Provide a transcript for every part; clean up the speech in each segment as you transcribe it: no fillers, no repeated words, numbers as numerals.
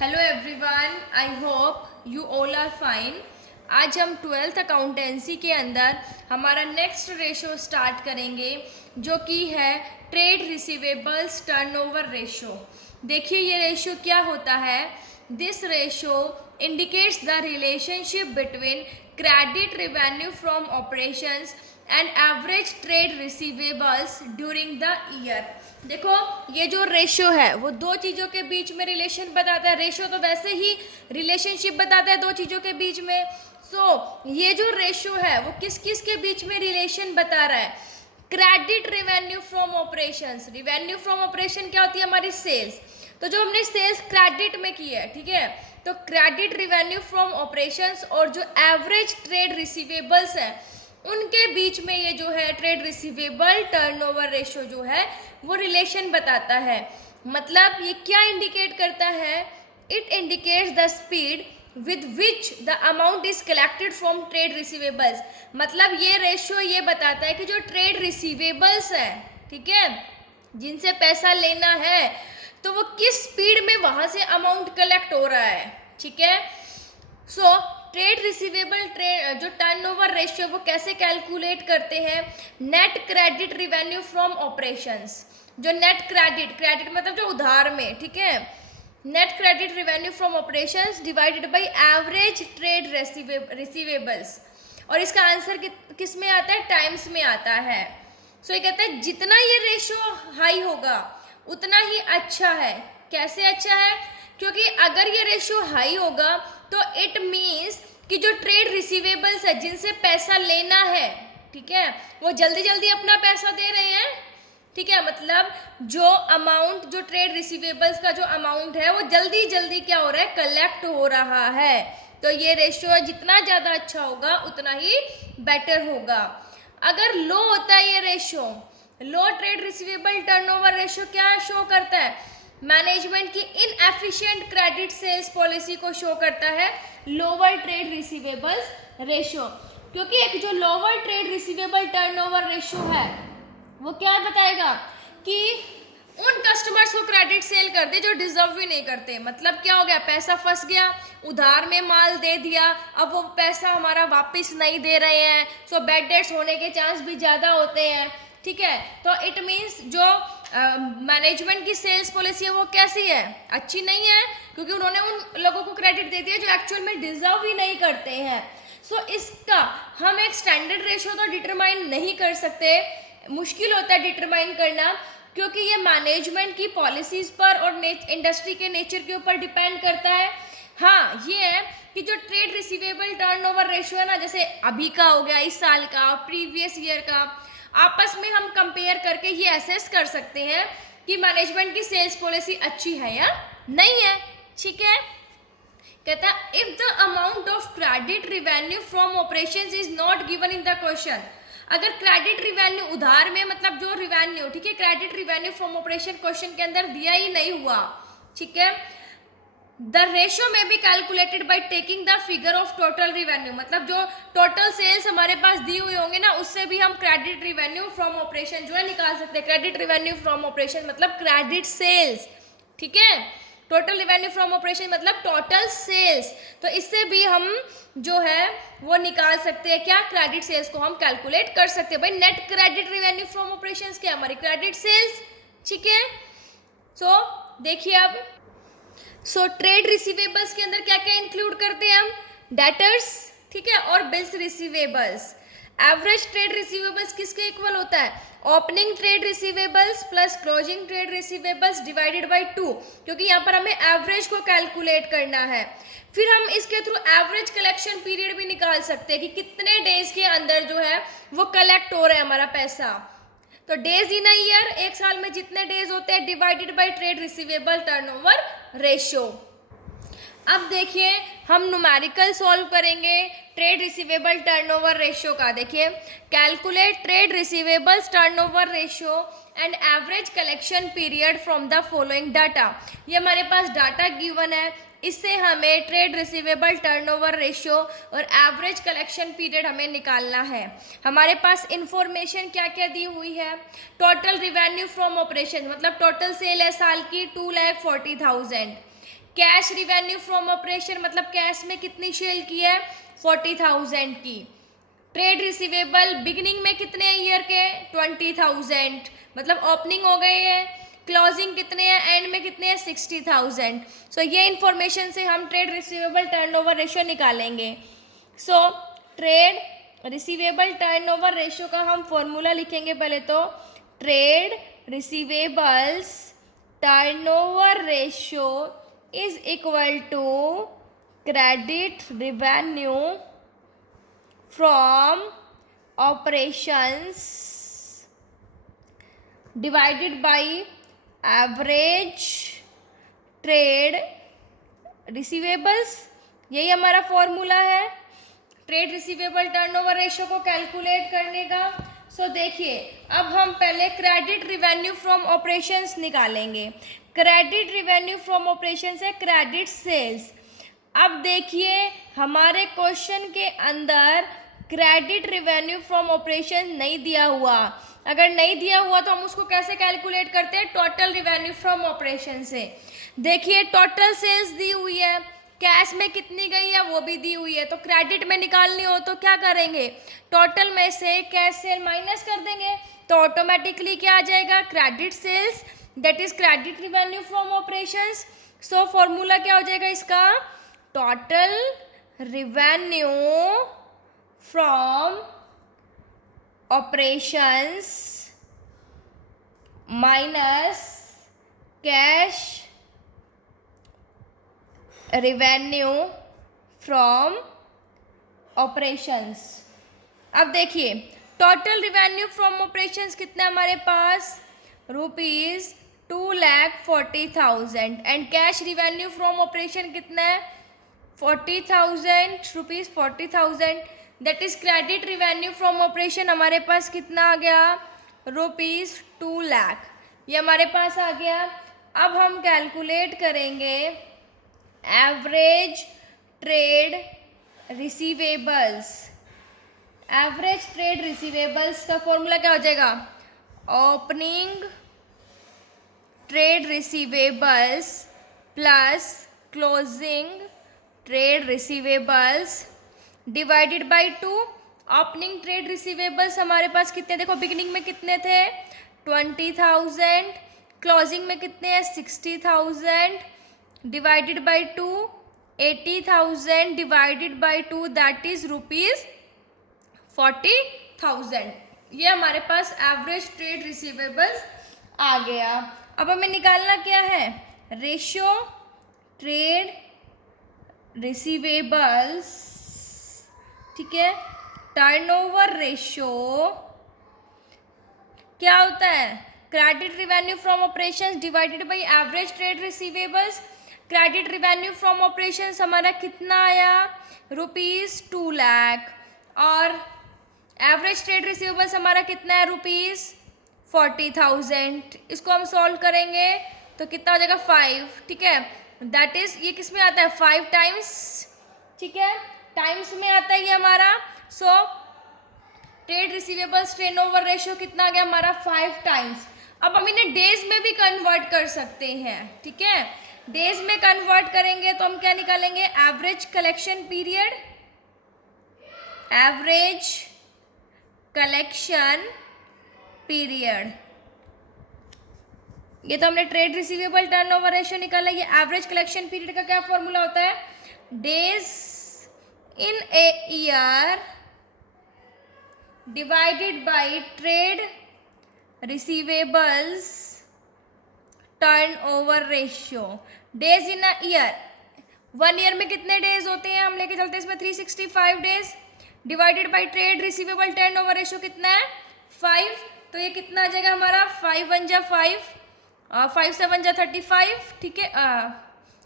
Hello everyone, I hope you all are fine. आज हम twelfth accountancy के अंदर हमारा नेक्स्ट रेशो स्टार्ट करेंगे, जो कि है ट्रेड रिसीवेबल्स टर्नओवर रेशो। देखिए ये रेशो क्या होता है। This ratio indicates the relationship between credit revenue from operations and average trade receivables during the year. देखो ये जो रेशो है वो दो चीज़ों के बीच में रिलेशन बताता है। रेशो तो वैसे ही रिलेशनशिप बताता है दो चीज़ों के बीच में। ये जो रेशो है वो किस किस के बीच में रिलेशन बता रहा है। Credit revenue from operations. Revenue from operation क्या होती है? हमारी सेल्स। तो जो हमने सेल्स क्रेडिट में की है, ठीक है, तो क्रेडिट रिवेन्यू फ्रॉम ऑपरेशंस और जो एवरेज ट्रेड रिसीवेबल्स है उनके बीच में ये जो है ट्रेड रिसीवेबल टर्नओवर रेशो जो है वो रिलेशन बताता है। मतलब ये क्या इंडिकेट करता है? It indicates the speed with which the amount is collected from trade receivables. मतलब ये रेशो ये बताता है कि जो ट्रेड रिसीवेबल्स है, ठीक है, जिनसे पैसा लेना है, तो वो किस स्पीड में वहां से अमाउंट कलेक्ट हो रहा है। ठीक है, ट्रेड रिसीवेबल जो टर्नओवर रेशियो वो कैसे कैलकुलेट करते हैं? Net credit revenue from operations. जो नेट क्रेडिट मतलब जो उधार में, ठीक है, net credit revenue from operations divided by average trade receivables. और इसका आंसर किस में आता है? टाइम्स में आता है। ये कहता है जितना ये रेशियो हाई होगा उतना ही अच्छा है। कैसे अच्छा है? क्योंकि अगर ये रेशियो हाई होगा तो इट मीन्स कि जो ट्रेड रिसीवेबल्स है जिनसे पैसा लेना है, ठीक है, वो जल्दी जल्दी अपना पैसा दे रहे हैं। ठीक है, मतलब जो अमाउंट, जो ट्रेड रिसीवेबल्स का जो अमाउंट है वो जल्दी जल्दी क्या हो रहा है? कलेक्ट हो रहा है। तो ये रेशियो जितना ज़्यादा अच्छा होगा उतना ही बेटर होगा। अगर लो होता है ये रेशियो, लो ट्रेड रिसीवेबल टर्नओवर रेशियो क्या शो करता है? मैनेजमेंट की इनएफिशिएंट क्रेडिट सेल्स पॉलिसी को शो करता है लोअर ट्रेड रिसीवेबल्स रेशियो। क्योंकि एक जो lower trade receivable turnover ratio है वो क्या बताएगा कि उन कस्टमर्स को क्रेडिट सेल कर दे जो डिजर्व भी नहीं करते। मतलब क्या हो गया? पैसा फंस गया, उधार में माल दे दिया, अब वो पैसा हमारा वापस नहीं दे रहे हैं, बैड डेट्स होने के चांस भी ज़्यादा होते हैं। ठीक है, तो इट मीन्स जो मैनेजमेंट की सेल्स पॉलिसी है वो कैसी है? अच्छी नहीं है, क्योंकि उन्होंने उन लोगों को क्रेडिट दे दिया जो एक्चुअल में डिजर्व ही नहीं करते हैं। इसका हम एक स्टैंडर्ड रेशियो तो डिटरमाइन नहीं कर सकते, मुश्किल होता है डिटरमाइन करना, क्योंकि ये मैनेजमेंट की पॉलिसीज पर और इंडस्ट्री के नेचर के ऊपर डिपेंड करता है। हाँ, ये है कि जो ट्रेड रिसीवेबल टर्नओवर रेशियो है ना, जैसे अभी का हो गया, इस साल का, प्रीवियस ईयर का, आपस में हम कंपेयर करके ये असेस कर सकते हैं कि मैनेजमेंट की सेल्स पॉलिसी अच्छी है या नहीं है। ठीक है, कहता है if the amount of credit revenue from operations is not given in the question. अगर क्रेडिट रिवेन्यू उधार में, मतलब जो रिवेन्यू, ठीक है, credit revenue from operation question के अंदर दिया ही नहीं हुआ, ठीक है, द रेशियो में be calculated by taking the figure of total revenue. मतलब जो टोटल सेल्स हमारे पास दी हुई होंगे ना, उससे भी हम क्रेडिट रिवेन्यू फ्रॉम ऑपरेशन जो है निकाल सकते हैं। क्रेडिट रिवेन्यू फ्रॉम ऑपरेशन मतलब क्रेडिट सेल्स, ठीक है, टोटल रिवेन्यू फ्रॉम ऑपरेशन मतलब टोटल सेल्स। तो इससे भी हम जो है वो निकाल सकते हैं। क्या? क्रेडिट सेल्स को हम कैलकुलेट कर सकते हैं। भाई net credit revenue from operation क्या? हमारी क्रेडिट सेल्स। ठीक है, देखिए अब ट्रेड रिसीवेबल्स के अंदर क्या क्या इंक्लूड करते हैं हम? डेटर्स, ठीक है, और bills receivables. Average trade receivables किसके इक्वल होता है? Opening trade receivables plus closing trade receivables divided by 2, क्योंकि यहाँ पर हमें एवरेज को कैलकुलेट करना है। फिर हम इसके थ्रू एवरेज कलेक्शन पीरियड भी निकाल सकते हैं कि कितने डेज के अंदर जो है वो कलेक्ट हो रहा है हमारा पैसा। तो डेज इन अ ईयर, एक साल में जितने डेज होते हैं, divided by trade receivable turnover ratio. अब देखिए हम न्यूमेरिकल सॉल्व करेंगे ट्रेड रिसीवेबल टर्नओवर रेशियो का। देखिए, calculate trade receivables turnover ratio and average collection period from the following data. ये हमारे पास डाटा गिवन है, इससे हमें ट्रेड रिसीवेबल टर्नओवर रेशियो और एवरेज कलेक्शन पीरियड हमें निकालना है। हमारे पास इंफॉर्मेशन क्या क्या दी हुई है? टोटल रिवेन्यू फ्रॉम ऑपरेशन मतलब टोटल सेल है साल की 2,40,000। कैश रिवेन्यू फ्रॉम ऑपरेशन मतलब कैश में कितनी सेल की है, 40,000 की। ट्रेड रिसीवेबल बिगिनिंग में कितने ईयर के, 20,000 मतलब ओपनिंग हो गए हैं। क्लोजिंग कितने हैं, एंड में कितने हैं, 60,000। सो ये इंफॉर्मेशन से हम ट्रेड रिसीवेबल टर्नओवर रेशियो निकालेंगे। So trade receivable turnover ratio का हम फॉर्मूला लिखेंगे पहले तो, trade receivables turnover ratio is equal to credit revenue from operations divided by average trade receivables. यही हमारा फॉर्मूला है ट्रेड रिसीवेबल टर्नओवर रेशियो को कैलकुलेट करने का। सो देखिए अब हम पहले क्रेडिट रिवेन्यू फ्रॉम ऑपरेशंस निकालेंगे। क्रेडिट रिवेन्यू फ्रॉम ऑपरेशंस है क्रेडिट सेल्स। अब देखिए हमारे क्वेश्चन के अंदर क्रेडिट रिवेन्यू फ्रॉम ऑपरेशन नहीं दिया हुआ। अगर नहीं दिया हुआ तो हम उसको कैसे कैलकुलेट करते हैं, टोटल रिवेन्यू फ्रॉम ऑपरेशन से। देखिए टोटल सेल्स दी हुई है, कैश में कितनी गई है वो भी दी हुई है, तो क्रेडिट में निकालनी हो तो क्या करेंगे, टोटल में से कैश सेल माइनस कर देंगे तो ऑटोमेटिकली क्या आ जाएगा, credit sales that is credit revenue from operations. So formula क्या हो जाएगा इसका, total revenue from operations minus cash revenue from operations. अब देखिए टोटल रिवेन्यू फ्रॉम ऑपरेशंस कितना है हमारे पास, ₹2,40,000 and cash revenue from operation कितना है, 40,000 rupees 40,000 that is credit revenue from operation हमारे पास कितना आ गया, ₹2 लाख, ये हमारे पास आ गया। अब हम कैलकुलेट करेंगे average trade receivables. Average trade receivables का फॉर्मूला क्या हो जाएगा, opening trade receivables plus closing trade receivables divided by 2। Opening trade receivables हमारे पास कितने, देखो बिगिनिंग में कितने थे 20,000, क्लोजिंग में कितने हैं 60,000 divided by 2, 80,000 divided by 2 that is ₹40,000। ये हमारे पास एवरेज ट्रेड रिसीवेबल्स आ गया। अब हमें निकालना क्या है, रेशियो ट्रेड रिसीवेबल्स, ठीक है, टर्नओवर रेशियो क्या होता है, credit revenue from operations divided by average trade receivables. Credit revenue from operations हमारा कितना आया, ₹2 लाख, और एवरेज ट्रेड रिसीवेबल्स हमारा कितना है, ₹40,000। इसको हम सॉल्व करेंगे तो कितना हो जाएगा 5, ठीक है, दैट इज ये किस में आता है 5 टाइम्स, ठीक है, टाइम्स में आता है ये हमारा। So trade receivables turnover ratio कितना आ गया हमारा 5 टाइम्स। अब हम इन्हें डेज में भी कन्वर्ट कर सकते हैं, ठीक है, डेज में कन्वर्ट करेंगे तो हम क्या निकालेंगे, average collection period, average collection period, ये तो हमने ट्रेड रिसीवेबल टर्नओवर रेशियो निकाला। ये एवरेज कलेक्शन पीरियड का क्या फॉर्मूला होता है, days in a year divided by trade receivables turnover ratio. Days in a year, 1 year में कितने डेज होते हैं, हम लेके चलते हैं इसमें 365 days, divided by trade receivable turnover ratio कितना है 5, तो ये कितना आ जाएगा हमारा 5 1 जा 5 और 5 7 जा 35, ठीक है,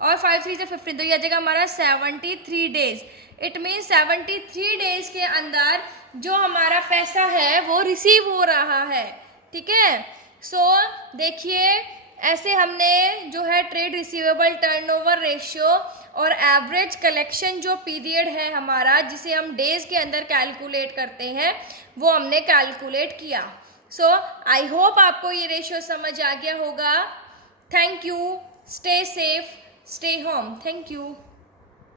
और 5 3 जा 15, तो ये आ जाएगा हमारा 73 डेज। इट मीन्स 73 डेज के अंदर जो हमारा पैसा है वो रिसीव हो रहा है, ठीक है। सो देखिए ऐसे हमने जो है ट्रेड रिसीवेबल टर्नओवर रेशियो और एवरेज कलेक्शन जो पीरियड है हमारा, जिसे हम डेज के अंदर कैलकुलेट करते हैं, वो हमने कैलकुलेट किया। सो आई होप आपको ये रेशियो समझ आ गया होगा। Thank you, stay safe, Stay home. Thank you.